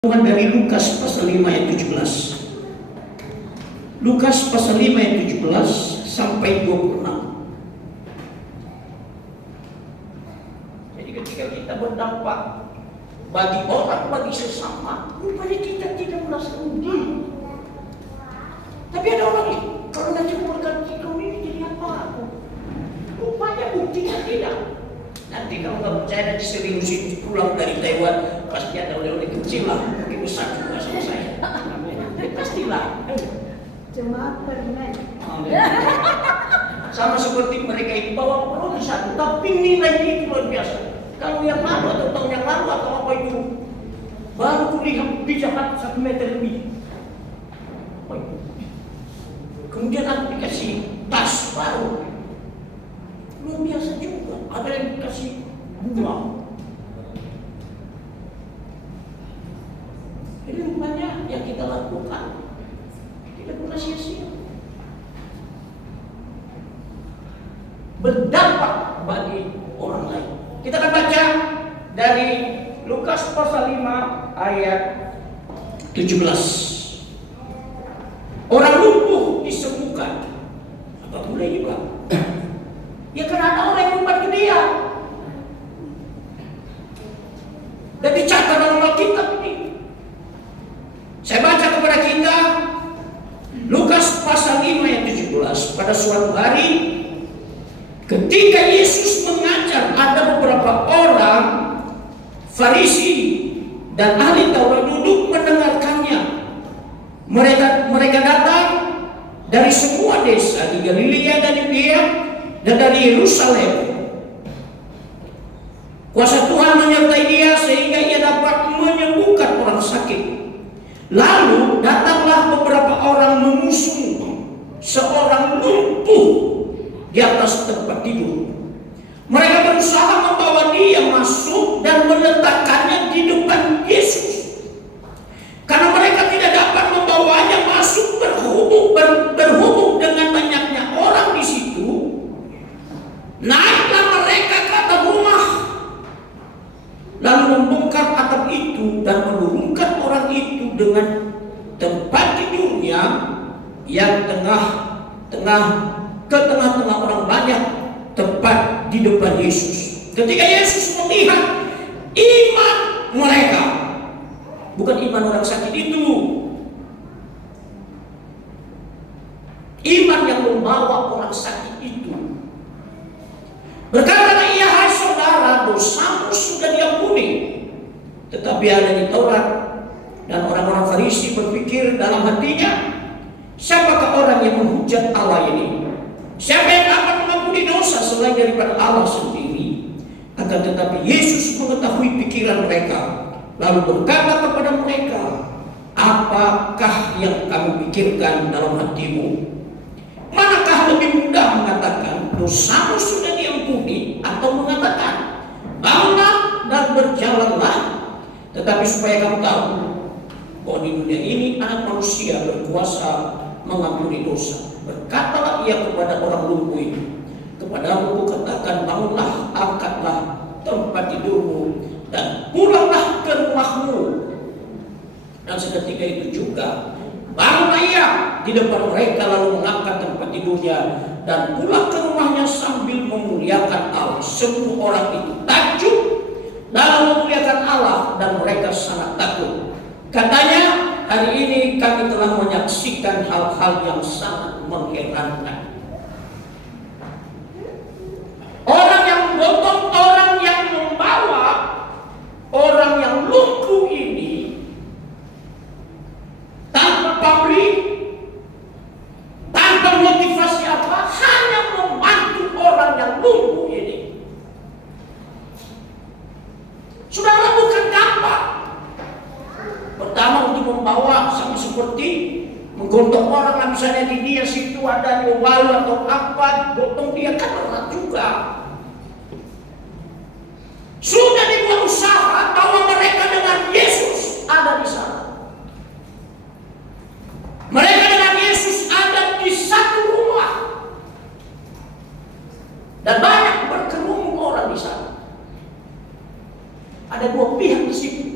Tuhan dari Lukas pasal 5 ayat 17. Lukas pasal 5 ayat 17 sampai 26. Jadi ketika kita berdampak bagi orang, bagi sesama, rupanya kita tidak merasa rugi. Tapi ada orang ini, kalau nanti berganti kamu ini jadi apa? Rupanya buktinya tidak. Nanti kalau nggak percaya, nanti seriusin pulang dari Taiwan, pasti ada oleh-oleh kecil lah, mungkin besar juga sama saya. Pastilah. Jemaat permen. Sama seperti mereka itu bawa roti satu, tapi nilainya itu luar biasa. Kalau yang lalu atau tahun yang lalu atau apa itu, baru kulihat pijakan 1 meter lebih. Kemudian aku dikasih tas baru, luar biasa juga. Ada yang dikasih bunga. Jadi rupanya yang kita lakukan tidak pernah sia-sia. Berdampak bagi orang lain. Kita akan baca dari Lukas pasal 5 ayat 17. Orang lumpuh disembuhkan. Apa boleh juga? Ya karena ada orang yang membantu dia. Dan dicatat dalam Alkitab ini. Saya baca kepada kita Lukas pasal 5 ayat 17. Pada suatu hari ketika Yesus mengajar, ada beberapa orang Farisi dan ahli Taurat duduk mendengarkannya. Mereka datang dari semua desa di Galilea dan Yudea dan dari Yerusalem. Kuasa Tuhan menyertai dia sehingga ia dapat menyembuhkan orang sakit. Lalu datanglah beberapa orang mengusung seorang lumpuh di atas tempat tidur. Mereka berusaha membawa dia masuk dan meletakkannya di depan Yesus. Karena mereka tidak dapat membawanya masuk berhubung dengan banyaknya orang di situ. Naiklah mereka ke atap rumah, lalu membongkar atap itu dan menurunkan orang itu dengan tempat tidurnya yang ke tengah-tengah orang banyak, tepat di depan Yesus. Ketika Yesus melihat iman mereka, bukan iman orang sakit itu, iman yang membawa orang sakit itu, berkatalah ia, hai saudara, dosamu sudah diampuni. Tetapi ada di Taurat dan orang-orang Farisi berpikir dalam hatinya, siapakah orang yang menghujat Allah ini? Siapa yang akan mengampuni dosa selain daripada Allah sendiri? Akan tetapi Yesus mengetahui pikiran mereka, lalu berkata kepada mereka, apakah yang kamu pikirkan dalam hatimu? Manakah lebih mudah mengatakan dosamu sudah diampuni, atau mengatakan bangunlah dan berjalanlah? Tetapi supaya kamu tahu bahwa di dunia ini anak manusia berkuasa mengampuni dosa. Berkatalah ia kepada orang lumpuh itu, kepadamu kukatakan, bangunlah, angkatlah tempat tidurmu dan pulanglah ke rumahmu. Dan seketika itu juga bangunlah ia di depan mereka, lalu mengangkat tempat tidurnya dan pulang ke rumahnya sambil memuliakan Allah. Semua orang itu takjub dalam memuliakan Allah dan mereka sangat takut. Katanya, hari ini kami telah menyaksikan hal-hal yang sangat mengherankan. Orang yang menggotong, orang yang membawa orang yang lumpuh ini tanpa pamrih, tanpa motivasi apa, hanya membantu orang yang lumpuh ini. Saudara, bukan gampang. Pertama, untuk membawa sama seperti menggotong orang, misalnya di dia situ ada walu atau apa, gotong dia kan berat juga. Sudah dibuat usaha bahwa mereka dengan Yesus ada di sana. Mereka dengan Yesus ada di satu rumah. Dan banyak berkerumun orang di sana. Ada dua pihak di situ.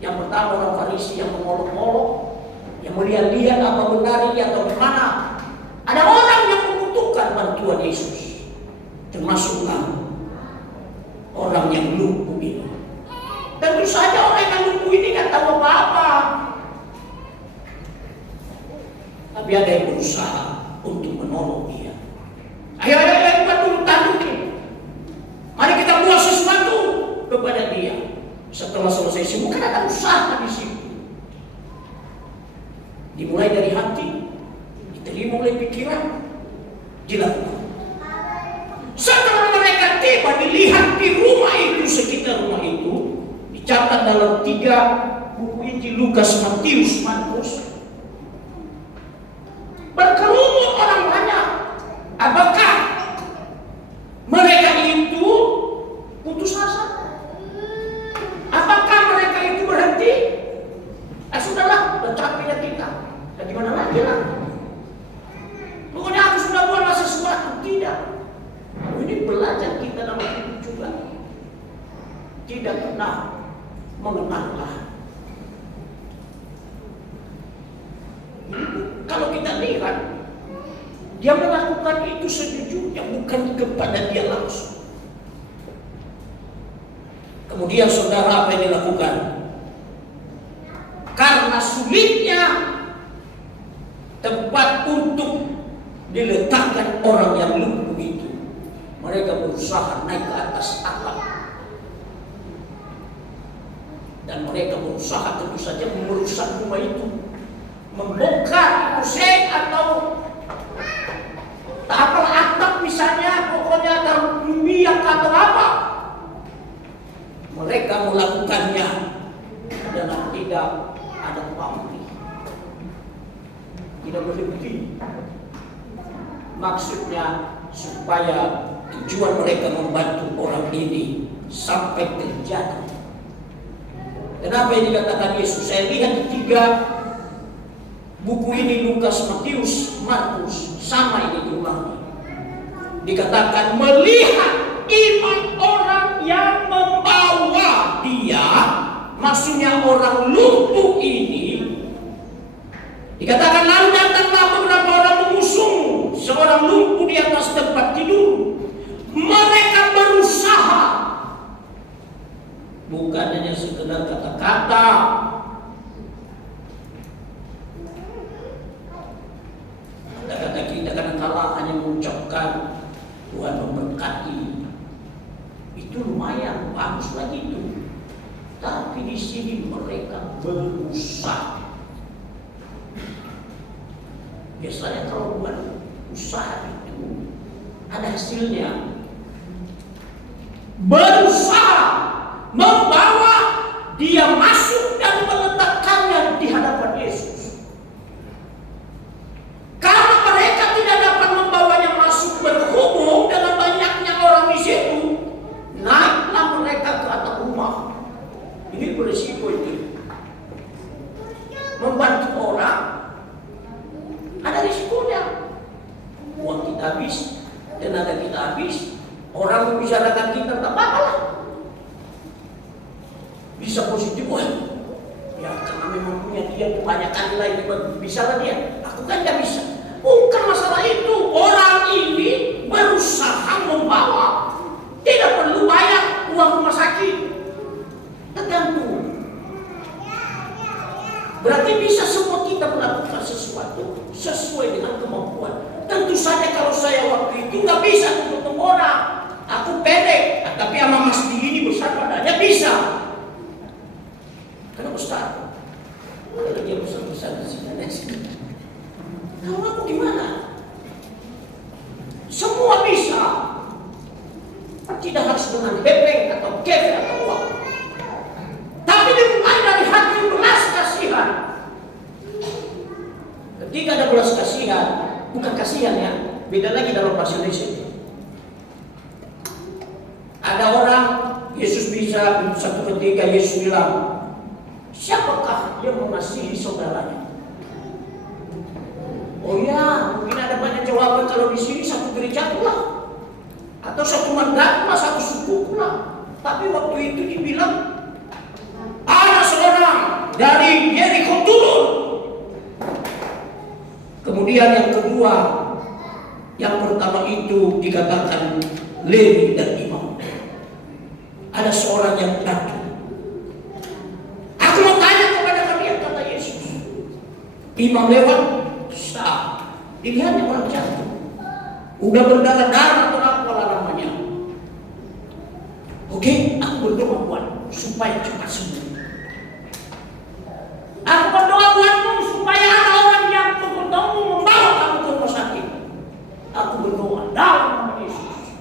Yang pertama orang Farisi yang mengolok-olok, yang melihat-lihat apa benar ini atau bagaimana. Ada orang yang membutuhkan bantuan Yesus, termasuklah orang yang lumpuh ini. Tentu saja orang yang lumpuh ini tidak tahu apa-apa, tapi ada yang berusaha untuk menolong dia. Ayo bantu tanduk ini. Mari kita buat sesuatu kepada dia. Setelah selesai semua, kan ada usaha di situ. Dimulai dari hati, diterima oleh pikiran, dilakukan. Setelah mereka tiba, dilihat di rumah itu, sekitar rumah itu, dicatat dalam 3 buku Injil, Lukas, Matius, Markus. Berkerumun orang banyak. Apakah mereka itu putus asa? Apakah mereka itu berhenti? Sudahlah, udah capeknya kita. Dan gimana lagi lah? Pokoknya aku sudah buatlah sesuatu. Tidak. Ini belajar kita dalam hidup juga. Tidak pernah mengenallah. Kalau kita lihat, dia melakukan itu sejujurnya, bukan kepada dia langsung. Kemudian saudara, apa yang dilakukan? Karena sulitnya tempat untuk diletakkan orang yang lumpuh itu, mereka berusaha naik ke atas atap. Dan mereka berusaha tentu saja merusak rumah itu, membongkar usai atau apa atap misalnya, pokoknya ada minyak atau apa. Mereka melakukannya dan tidak ada pamrih, tidak berhenti. Maksudnya supaya tujuan mereka membantu orang ini sampai terjadi. Kenapa yang dikatakan Yesus? Saya lihat di 3 buku ini, Lukas, Matius, Markus, sama ini diulangi. Dikatakan melihat iman orang yang membawa dia, maksudnya orang lumpuh ini. Dikatakan lalu datanglah beberapa orang mengusung seorang lumpuh di atas tempat tidur. Mereka berusaha, bukan hanya sekedar kata-kata, kata-kata kita kadang-kala hanya mengucapkan Tuhan memberkati, itu lumayan bagus lagi itu. Tapi di sini mereka berusaha. Biasanya kalau buat usaha itu ada hasilnya. Berusaha membawa dia masuk dan meletakkannya di hadapan Yesus. Karena mereka tidak dapat membawanya masuk berhubung dengan banyaknya orang di situ, naiklah mereka ke atap rumah. Ini berisiko itu. Membantu orang ada risikonya. Uang kita habis, tenaga kita habis, orang membicarakan kita tak apa-apa lah. Bisa positif, wah ya karena memang punya dia kebanyakan nilai, bisa lah dia. Aku kan tidak bisa. Bukan masalah itu. Orang ini berusaha membawa, tidak perlu bayar uang rumah sakit. Tergantung. Berarti bisa semua kita melakukan sesuatu sesuai dengan kemampuan. Tentu saja kalau saya waktu itu nggak bisa untuk orang, aku pendek, tapi sama Mas Di ini besar badannya bisa. Karena besar, kalau dia besar di sini. Kalau aku gimana? Semua bisa. Tidak harus dengan hepeng atau kefe atau uang. Tapi dimulai dari hati belas kasihan. Ketika ada belas kasihan, bukan kasihan ya, beda lagi dalam bahasa Indonesia. Ada orang, Yesus bisa satu ketika Yesus bilang, siapakah yang mengasihi saudaranya? Oh ya, mungkin ada banyak jawaban kalau di sini satu gereja pula, atau satu mandat pula, satu suku pula. Tapi waktu itu dibilang ada seorang dari Yeriko turun. Kemudian yang kedua, yang pertama itu dikatakan Lewi dan imam. Ada seorang yang datang. Aku mau tanya kepada kalian, kata Yesus. Imam lewat, stop. Dilihatnya orang jatuh. Udah berdarah-darah atau apa namanya. Oke, aku berdoa buat supaya cepat sembuh. Aku berdoa buatmu supaya ada orang yang bertemu membawa kamu ke rumah sakit. Aku berdoa dalam nama Yesus.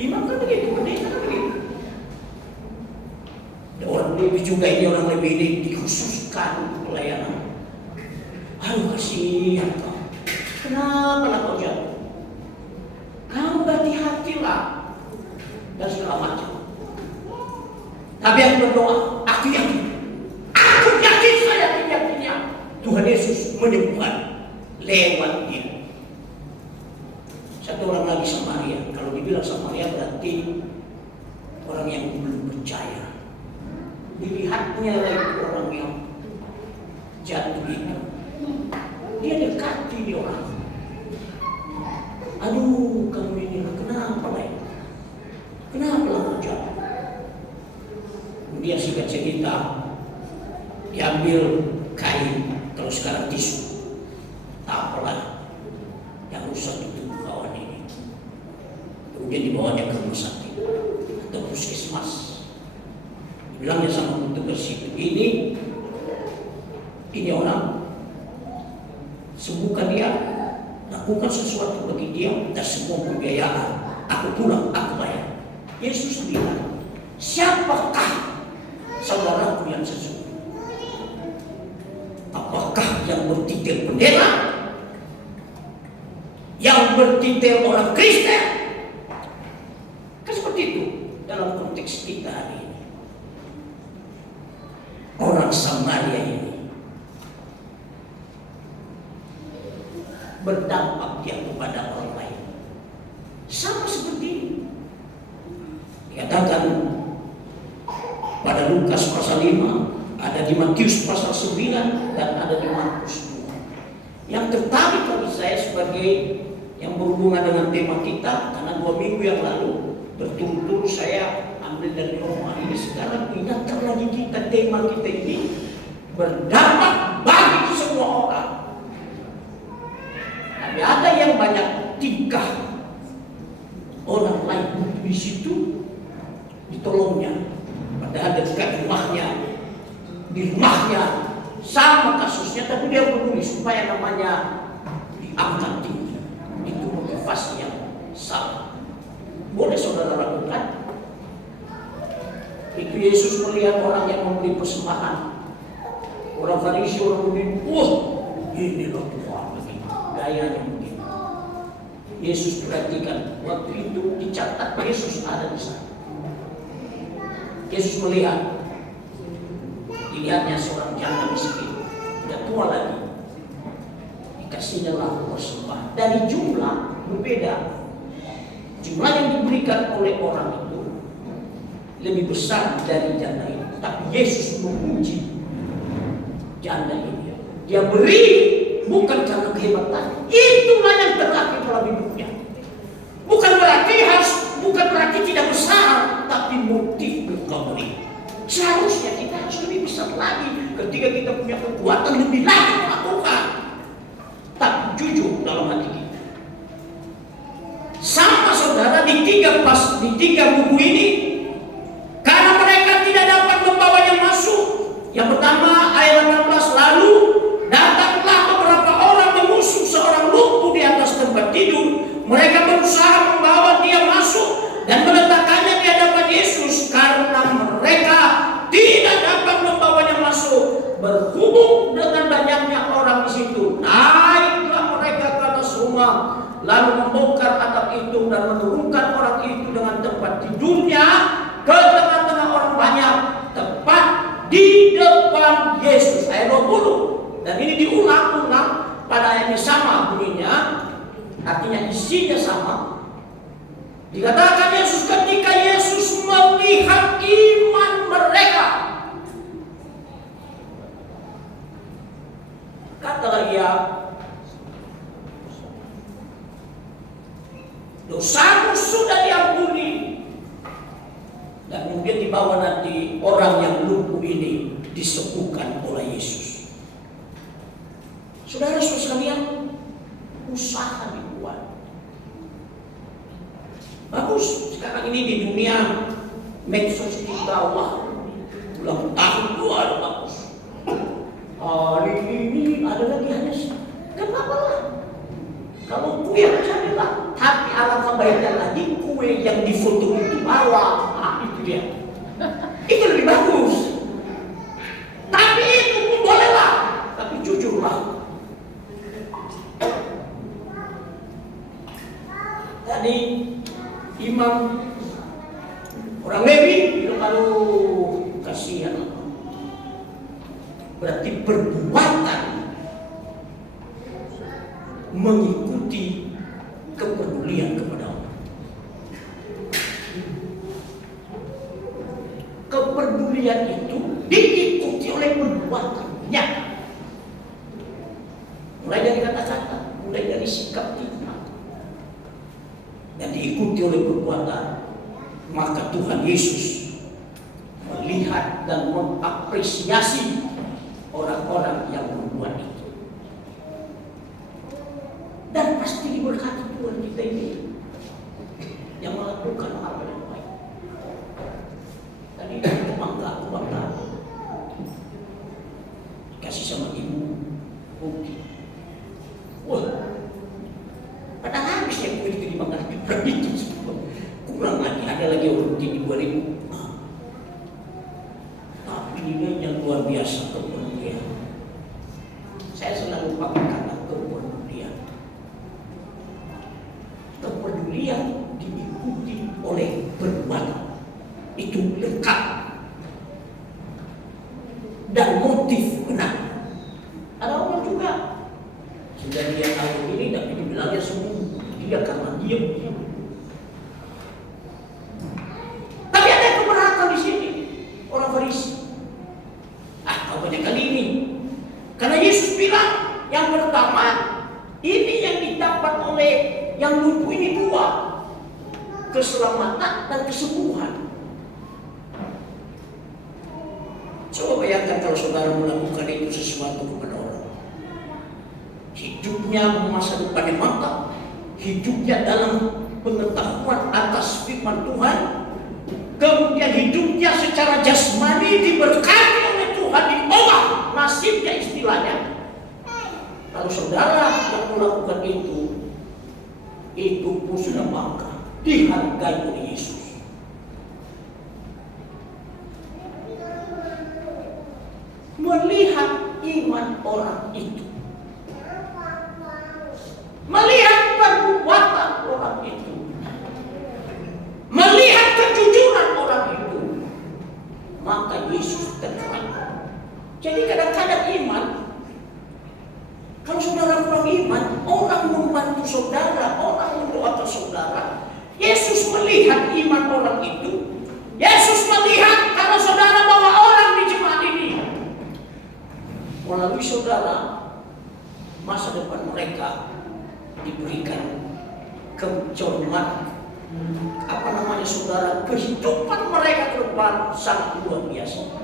Imam kan begitu, pendeta kan begitu. Ada orang lebih juga, ini orang lebih ini dikhususkan pelayanan. Aduh, kasihan kau. Kenapa lah kau jatuh? Kamu berhati-hatilah dan segala macam. Tapi aku berdoa, aku yakin, saya yakinnya Tuhan Yesus menyembuhkan lewat dia. Satu orang lagi Samaria. Kalau dibilang Samaria berarti orang yang belum percaya. Dilihatnya lagi orang yang jatuh itu. Dia dekati dia orang. Aduh, kamu ini kenapa lah? Kenapa lah kau jatuh? Kemudian singkat cerita, diambil kain, kalau sekarang tisu, apalah yang rusak itu kawan ini. Kemudian dibawanya ke rumah sakit atau puskesmas. Dibilangnya sama petugas itu, ini orang, sembuhkan dia, lakukan sesuatu bagi dia, dan semua pembiayaan aku pulang, aku bayar. Yesus bilang, siapakah saudaraku yang sesungguhnya? Apakah yang bertitel bendera? Yang bertitel orang Kristen? Kan seperti itu dalam konteks kita hari ini. Orang Samaria ini berdampak dia kepada orang lain. Sama seperti ini. Dikatakan pada Lukas pasal 5, ada di Matius pasal 9, dan ada di Markus 2. Yang tertarik bagi saya sebagai yang berhubungan dengan tema kita, karena 2 minggu yang lalu berturut-turut saya ambil dari Roma ini, sekarang ingatkan lagi kita, tema kita ini berdampak bagi semua orang. Tapi ada yang banyak tingkah orang lain di situ ditolongnya, padahal dekat rumahnya, di rumahnya sama kasusnya, tapi dia peduli supaya namanya diangkat tinggi. Itu motivasi yang salah. Boleh saudara lakukan. Itu Yesus melihat orang yang memberi persembahan. Orang Farisi, orang Yahudi, wah, ini loh Tuhan begitu, gayanya begitu. Yesus perhatikan, waktu itu dicatat Yesus ada di sana. Yesus melihat, dilihatnya seorang janda miskin, tidak tua lagi, dikasihnya lampu persembahan. Dari jumlah berbeda, jumlah yang diberikan oleh orang itu lebih besar dari janda ini. Tapi Yesus memuji janda ini. Dia beri bukan karena kehebatan, itulah yang terakhir dalam hidupnya. Bukan berarti tidak besar, tapi motif engkau beri. Seharusnya kita harus lebih besar lagi ketika kita punya kekuatan lebih lagi melakukan. Tapi jujur dalam hati kita. Sama saudara di tiga buku ini, karena mereka tidak dapat membawanya masuk. Yang pertama ayat 16, lalu datanglah beberapa orang mengusung seorang lumpuh di atas tempat tidur. Mereka berusaha membawa dia masuk dan meletakkannya di hadapan Yesus. Karena mereka tidak dapat membawanya masuk, berhubung dengan banyaknya orang di situ, naiklah mereka ke atas rumah, lalu membongkar atap itu dan menurunkan orang itu dengan tempat tidurnya ke tengah-tengah orang banyak, tepat di depan Yesus. Ayat 20. Dan ini diulang-ulang pada ayat yang sama bunyinya, artinya isinya sama. Dikatakan Yesus, ketika Yesus melihat iman mereka, Katalah ia, dosamu sudah diampuni. Dan kemudian dibawa nanti orang yang lumpuh ini disembuhkan oleh Yesus. Saudara-saudara sekalian, usaha dibuat. Bagus, sekarang ini di dunia medsos kita, wah, ulang tahun dua ada bagus. Hari ini ada lagi hanya gak apa-apa lah. Kalau kue yang carilah, tapi alangkah baiknya lagi kue yang difoto itu bawa. Itu dia. Itu lebih bagus. Tapi itu pun bolehlah, tapi jujurlah. Tadi imam orang Lewi bilang, aduh kasihan. Berarti perbuatan mengikuti kepedulian kepada Allah. Kepedulian itu diikuti oleh perbuatannya. Mulai dari kata-kata, mulai dari sikap kita, dan diikuti oleh perbuatan. Maka Tuhan Yesus melihat dan mengapresiasi orang-orang yang berbuat itu. Dan pasti diberkati Tuhan kita ini yang melakukan hal yang baik. Tadi aku bangga. Kasih sama ibu bukti. Wah, pada habisnya kue itu dimakan itu kurang lagi, ada lagi orang di 2000. Tapi ini yang luar biasa, kepedulian. Saya selalu pakai kata kepedulian. Kepedulian diikuti oleh perbuatan. Itu lengkap dan motif benar. Ada orang juga sudah dia tahu ini tapi dibilangnya semua dia karena dia. Tapi ada keberatan di sini orang Farisi. Kau banyak kali ini. Karena Yesus bilang yang pertama ini yang didapat oleh yang lumpuh ini dua, keselamatan dan kesembuhan. Coba bayangkan kalau saudara melakukan itu sesuatu kepada orang. Hidupnya masa depannya mantap, hidupnya dalam pengetahuan atas firman Tuhan, kemudian hidupnya secara jasmani diberkati oleh Tuhan, diubah nasibnya istilahnya. Kalau saudara yang melakukan itu pun sudah bangga, dihargai oleh Yesus. Melihat iman orang itu, melihat perbuatan orang itu, melihat kejujuran orang itu, maka Yesus tergerak. Jadi kadang-kadang iman, kalau saudara kurang iman, orang membantu saudara, orang mendoakan saudara. Yesus melihat iman orang itu. Yesus melihat kalau saudara bawa orang di jemaat ini, melalui saudara, masa depan mereka diberikan kecerdasan. Saudara, kehidupan mereka ke depan sangat luar biasa.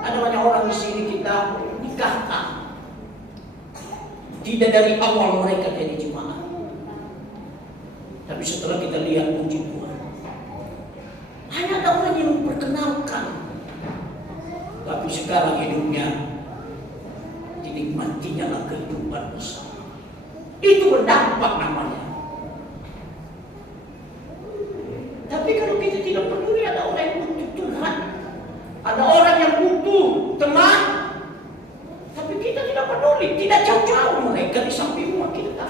Ada banyak orang di sini kita nikahkan, tidak dari awal mereka jadi jemaat, tapi setelah kita lihat puji Tuhan, hanya ada orang yang memperkenalkan, tapi sekarang hidupnya dinikmatinya lah kehidupan bersama. Itu berdampak namanya. Tapi kalau kita tidak peduli, ada orang yang butuh Tuhan, ada orang yang butuh teman, tapi kita tidak peduli, tidak jauh-jauh mereka di samping rumah kita.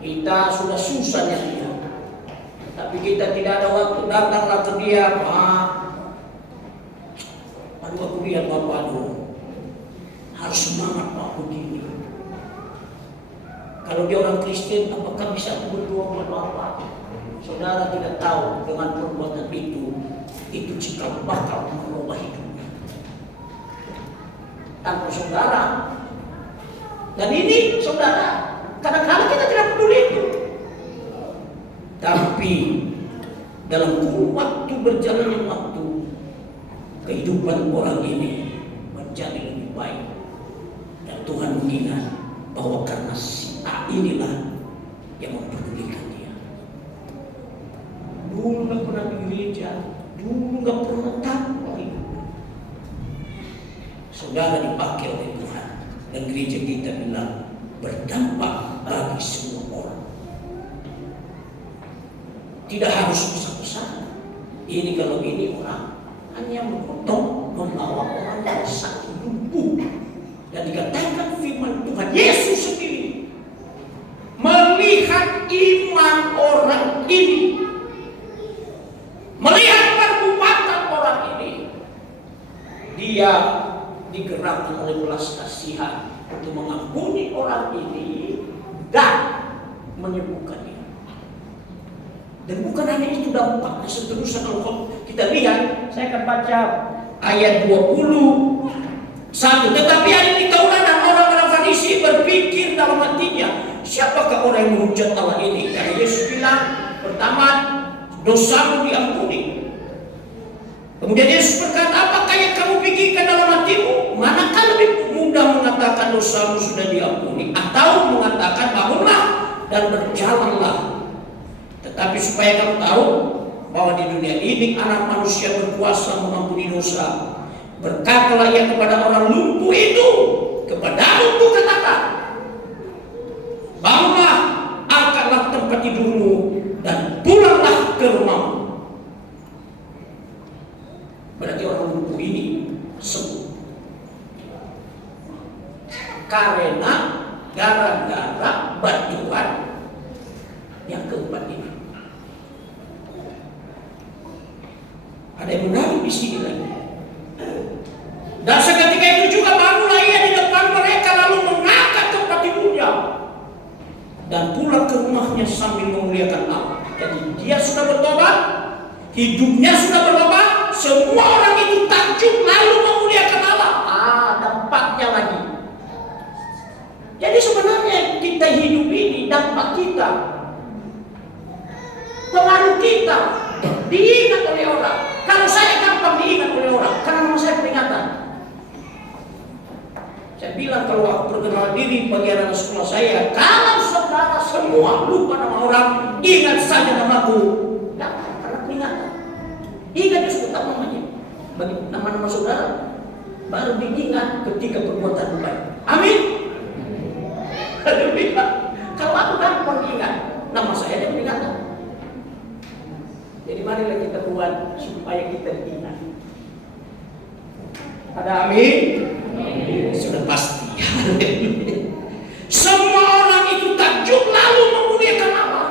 Kita sudah susahnya dia, tapi kita tidak ada waktu datanglah ke dia, Pak. Aduh aku lihat Bapak, harus semangat Pak begini. Kalau dia orang Kristen, apakah bisa berdoa buat Bapak? Saudara tidak tahu dengan perbuatan itu cikal bakal mengubah hidupnya. tanpa saudara. Dan ini saudara, kadang-kadang kita tidak peduli itu. Tapi dalam kurun waktu, berjalannya waktu, kehidupan orang ini menjadi lebih baik. Dan Tuhan mengingat bahwa karena si A inilah yang mempedulikan dia. Dulu nggak pernah di gereja, dulu nggak pernah tahu itu. Saudara dipakai oleh Tuhan, dan gereja kita bilang berdampak bagi semua orang. Tidak harus besar-besar. Ini kalau ini orang hanya memotong, membawa orang yang sakit lumpuh. Dan dikatakan firman Tuhan Yesus sendiri melihat iman orang ini, melihat perbuatan orang ini, dia digerakkan oleh belas kasihan untuk mengampuni orang ini dan menyembuhkan dia. Dan bukan hanya itu dampaknya, seterusnya kalau kita lihat, saya akan baca ayat 21. Tetapi ada di Taurat dan orang-orang Farisi berpikir dalam hatinya, siapakah orang yang menghujat Allah ini? Karena Yesus bilang, pertama, dosamu diampuni. Kemudian Yesus berkata, apakah yang kamu pikirkan dalam hatimu? Manakah lebih mudah mengatakan dosamu sudah diampuni, atau mengatakan bangunlah dan berjalanlah? Tetapi supaya kamu tahu bahwa di dunia ini anak manusia berkuasa mengampuni dosa, berkatalah ia kepada orang lumpuh itu, kepadamu kukatakan, bangunlah, angkatlah tempat tidurmu dan pulanglah ke rumahmu. Berarti orang lumpuh ini sembuh karena gara-gara bantuan yang keempat ini. Ada yang menarik di sini lagi. Dan seketika itu juga bangunlah ia di depan mereka, lalu mengangkat tempat tidurnya dan pulang ke rumahnya sambil memuliakan Allah. Jadi dia sudah bertobat, hidupnya sudah berubah, semua orang itu takjub lalu memuliakan Allah. Dampaknya lagi. Jadi sebenarnya kita hidup ini dampak kita, pengaruh kita, diingat oleh orang. Kalau saya gampang diingat oleh orang, karena nama saya peringatan. Saya bilang kalau aku perkenalan diri bagi anak sekolah saya, kalau saudara semua lupa nama orang, ingat saja namaku. Nah, karena peringatan. Ingat disebut namanya. Bagi nama-nama saudara, baru diingat ketika perbuatan baik. Amin. Kalau aku gampang ingat, nama saya ada peringatan. Jadi marilah kita buat supaya kita diingat. Ada amin? Sudah pasti. Semua orang itu takjub lalu memuliakan Allah.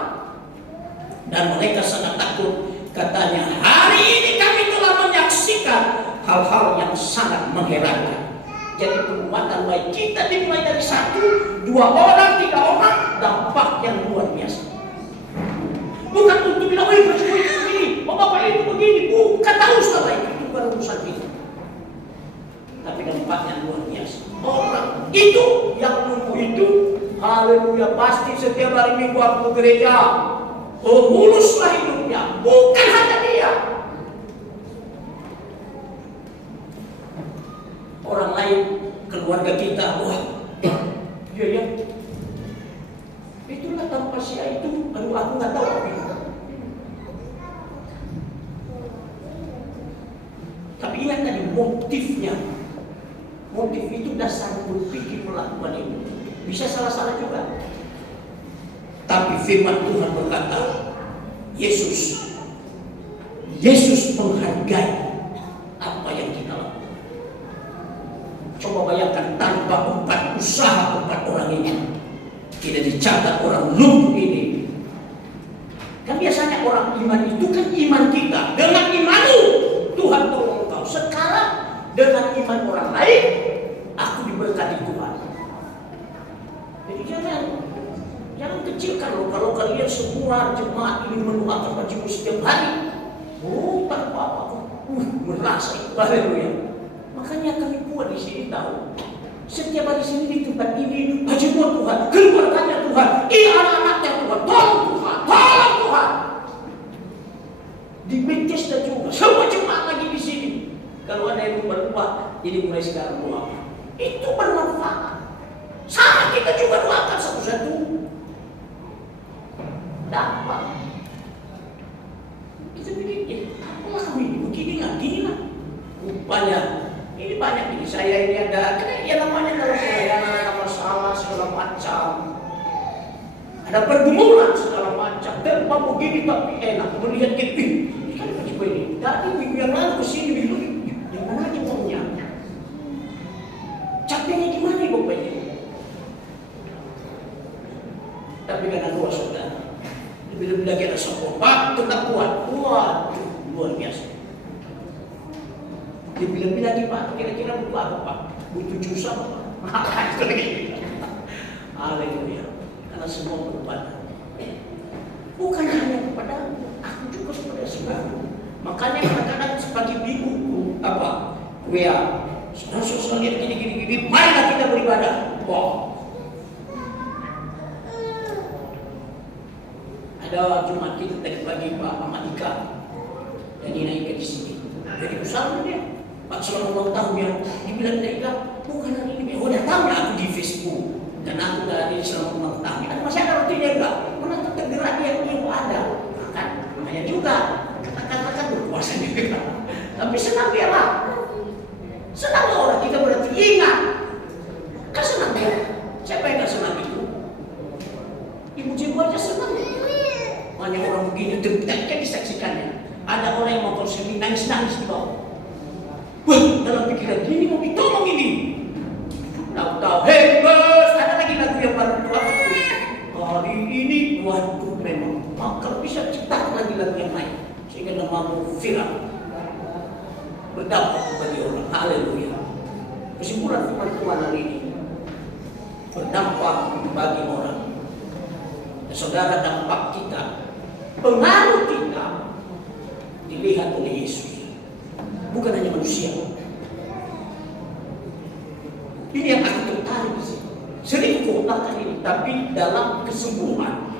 Dan mereka sangat takut. Katanya, hari ini kami telah menyaksikan hal-hal yang sangat mengherankan. Jadi perbuatan baik kita dimulai dari 1, 2 orang, 3 orang, dampak yang luar biasa. Bukan untuk bilang, wih, Pak itu begini, Bapak itu begini. Bukan, tahu setelah itu bukan urusan kita. Tapi dampaknya luar biasa. Orang itu yang lumpuh itu, haleluya, pasti setiap hari Minggu aku ke gereja. Oh, muluslah hidupnya. Bukan hanya dia. Orang lain, keluarga kita, wah, iya ya. Itulah tanpa sia itu, aduh aku nggak tahu apa itu. Tapi ingat tadi motifnya. Motif itu dasar berpikir melakukan itu. Bisa salah-salah juga. Tapi firman Tuhan berkata, Yesus menghargai apa yang kita lakukan. Coba bayangkan tanpa 4 usaha 4 orang ini, tidak dicatat orang lumpuh ini. Kan biasanya orang iman itu kan iman kita. Dengan imanmu Tuhan tolong engkau. Sekarang dengan iman orang lain, aku diberkati Tuhan. Jadi jangan kecilkan loh kalau kalian semua jemaat ini mendoakan bajimu setiap hari. Oh, tanpa apa-apa. Merasa itu. Haleluya. Makanya kami buat di sini tahu. Setiap hari sini di tempat ini, baju buat Tuhan, keluarganya Tuhan, anak-anaknya Tuhan, tolong Tuhan. Di Bethesda juga, semua jemaat lagi di sini. Kalau ada yang berubah, jadi mulai sekarang doa. Itu bermanfaat. Sama kita juga doakan satu-satu. Dapat. Kita bikin, Allah kami ini begini nanti lah. Rupanya, ini banyak ini saya ini ada, karena ya namanya kalau saya ada masalah segala macam. Ada pergumulan segala macam. Dan begini tapi enak melihat gitu. Ini kan macam ini. Tadi minggu yang lalu kesini dulu. Yang mana aja uangnya? Capeknya gimana ibu bapak? Tapi karena dua saudara. Lebih-lebih lagi ada sokopat, tetap kuat. Waduh, luar biasa. Lebih-lebih lagi Pak, kira-kira butuh apa Pak? Butuh jus apa Pak? Makan itu lagi. Haleluya. Karena semua berubah. Bukan hanya kepada aku juga kepada saudara. Makanya kadang-kadang sebagai minggu apa? WA. Saudara lihat gini. Marilah kita beribadah. Wow. Ada Jumat kita tadi pagi Pak Ahmad Ika yang dinaikkan di sini. Jadi usaha dia. Pak selama ulang tahun yang dibilang Ika bukan hari ini. Udah tahu ya aku di Facebook dan aku udah ada selama ulang tahun. Ada masih ada rutinnya enggak? Mana tuh tergerak yang ada. Kan namanya juga kata-kata berkuasa juga. Tapi senang dia lah. Senang orang kita berarti ingat. Kan senang dia. Siapa yang gak senang itu? Ibu Jibu aja senang. Banyak orang begini tidak disaksikannya. Ada orang yang mau konsumsi nangis di bawah. Wah, dalam pikiran gini mau ditolong ini. Tahu-tahu, hei bos, ada lagi lagu yang baru tua. Hari ini, waduh memang. Maka bisa ciptakan lagi lagu yang lain. Sehingga namamu viral. Berdampak bagi orang. Haleluya. Kesimpulan firman Tuhan hari ini. Berdampak bagi orang. Saudara, dampak kita, pengaruh kita dilihat oleh Yesus, bukan hanya manusia. Ini yang aku tertarik di sini. Sering kutakan ini, tapi dalam keseluruhan.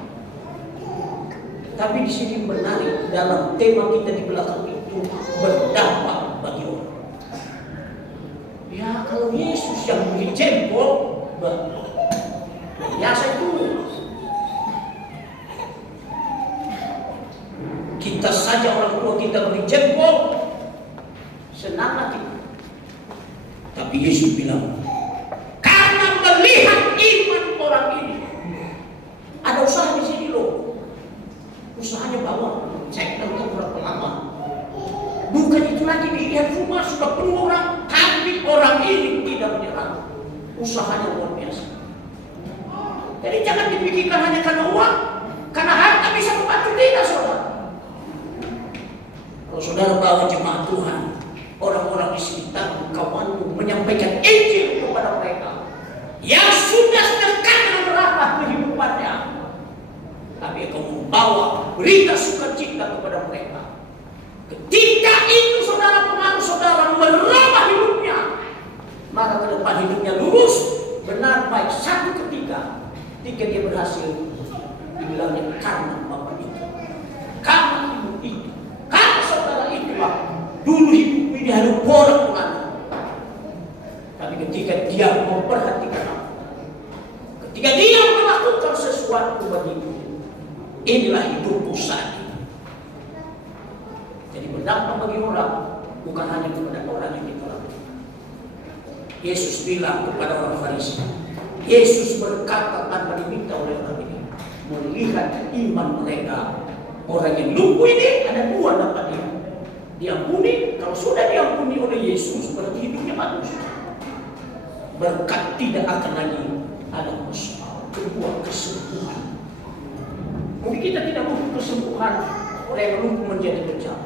Tapi di sini menarik dalam tema kita di belakang itu berdampak bagi orang. Ya kalau Yesus yang beli jempol, biasa itu. Kita saja orang tua kita beri jempol, senang kita. Tapi Yesus bilang, karena melihat iman orang ini, ada usaha di sini loh. Usahanya bawa, saya tahu berapa lama. Bukan itu lagi dilihat rumah sudah penuh orang, tapi orang ini tidak menyerah. Usahanya luar biasa. Jadi jangan dipikirkan hanya karena uang, karena harta bisa membantu tidak saudara. Kalau saudara bawa jemaat Tuhan, orang-orang di sekitar kawanmu menyampaikan Injil kepada mereka yang sudah dekat dengan neraka kehidupannya, tapi engkau membawa berita sukacita kepada mereka. Ketika itu saudara pengaruh saudara merubah hidupnya, maka ke depan hidupnya lurus, benar baik. Satu ketika dia berhasil, dibilangnya karena bapak itu, karena ibu itu, karena saudara itu Pak, dulu hidup ini harus porak-porak. Tapi ketika dia memperhatikan aku, ketika dia melakukan sesuatu bagiku, inilah hidupku saat ini. Jadi berdampak bagi orang, bukan hanya kepada orang yang ditolak. Yesus bilang kepada orang Farisi, Yesus berkata tanpa diminta oleh orang ini, melihat iman mereka. Orang yang lumpuh ini ada dua dapat dia. Diampuni, kalau sudah diampuni oleh Yesus berarti hidupnya bagus. Berkat tidak akan lagi ada masalah. Kedua, kesembuhan. Mungkin kita tidak butuh kesembuhan oleh yang lumpuh menjadi berjalan.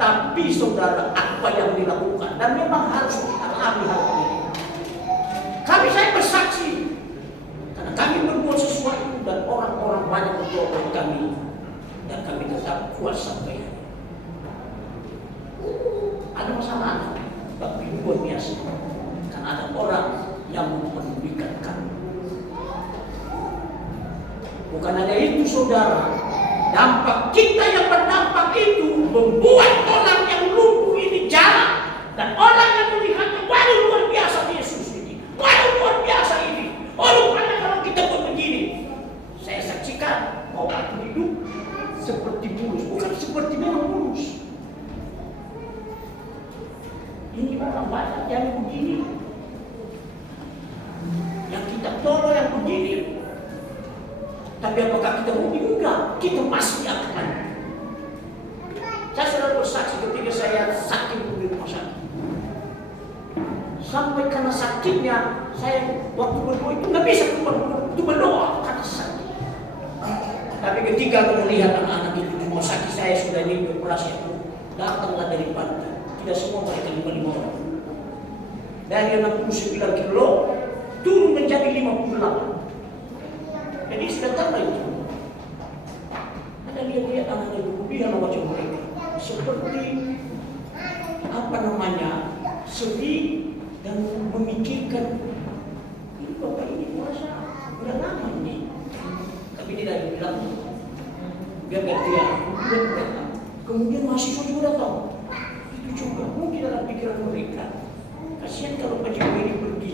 Tapi saudara, apa yang dilakukan dan memang harus dialami hal ini. Saya bersaksi karena kami berbuat sesuatu dan orang-orang banyak berdoa buat kami dan kami tetap kuat sampai hari. Ada masalah, tapi luar biasa. Karena saudara, dampak kita yang berdampak itu membuat orang yang lumpuh ini jalan, dan orang yang melihatnya, waduh luar biasa Yesus ini, waduh luar biasa ini, oh rupanya kalau kita pun begini. Saya saksikan mau aku hidup seperti mulus, bukan seperti memang mulus. Ini orang banyak yang begini, yang kita tolong yang begini. Tapi apakah kita rugi? Enggak, kita masih akan. Saya selalu bersaksi ketika saya sakit di rumah sakit. Sampai karena sakitnya, saya waktu berdoa itu nggak bisa keluar untuk berdoa karena sakit. Tapi ketika aku melihat anak-anak itu di rumah sakit, saya sudah ini operasi itu, datanglah dari pantai. Tidak semua mereka 55 orang. Dari 69 kilo turun menjadi 58. Jadi sudah tahu itu. Ada lihat anak itu biar wajah mereka seperti apa namanya, sedih dan memikirkan ini bapak ini puasa udah lama ini. Tapi tidak bilang biar dia. Kemudian mahasiswa juga datang. Itu juga mungkin dalam pikiran mereka. Kasihan kalau Pak Jokowi ini pergi.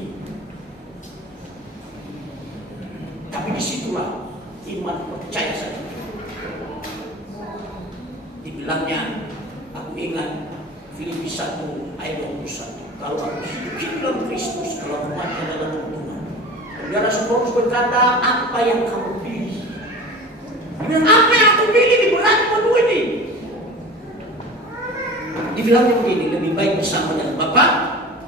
Tapi disitulah iman percaya saja. Dibilangnya, aku ingat Filipi 1 ayat 21. Kalau aku hidup dalam Kristus, kalau aku mati dalam Tuhan. Saudara Paulus berkata, apa yang kamu pilih? Dibilang, apa yang aku pilih di bulan kedua ini? Dibilangnya begini, lebih baik bersama dengan Bapa,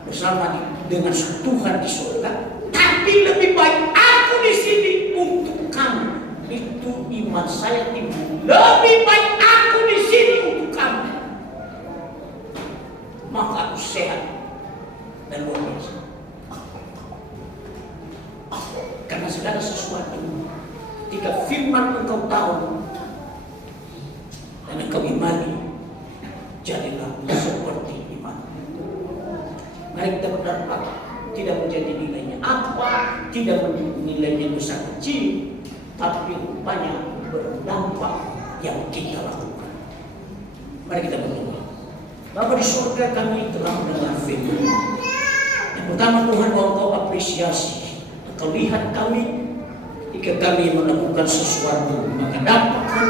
bersama dengan Tuhan di surga, tapi lebih baik aku di sini untuk kamu. Itu iman saya timbul. Lebih baik aku di sini untuk kamu. Maka aku sehat dan luar biasa. Karena segala sesuatu, ketika firman engkau tahu dan engkau imani, jadilah seperti iman. Mari kita berdampak, tidak menjadi nilainya apa, tidak menjadi nilainya besar kecil, tapi rupanya berdampak yang kita lakukan. Mari kita berdoa. Bapa di surga, kami telah mendengar firman. Yang pertama Tuhan, bahwa Engkau apresiasi, Engkau lihat kami ketika kami melakukan sesuatu, maka dampak kami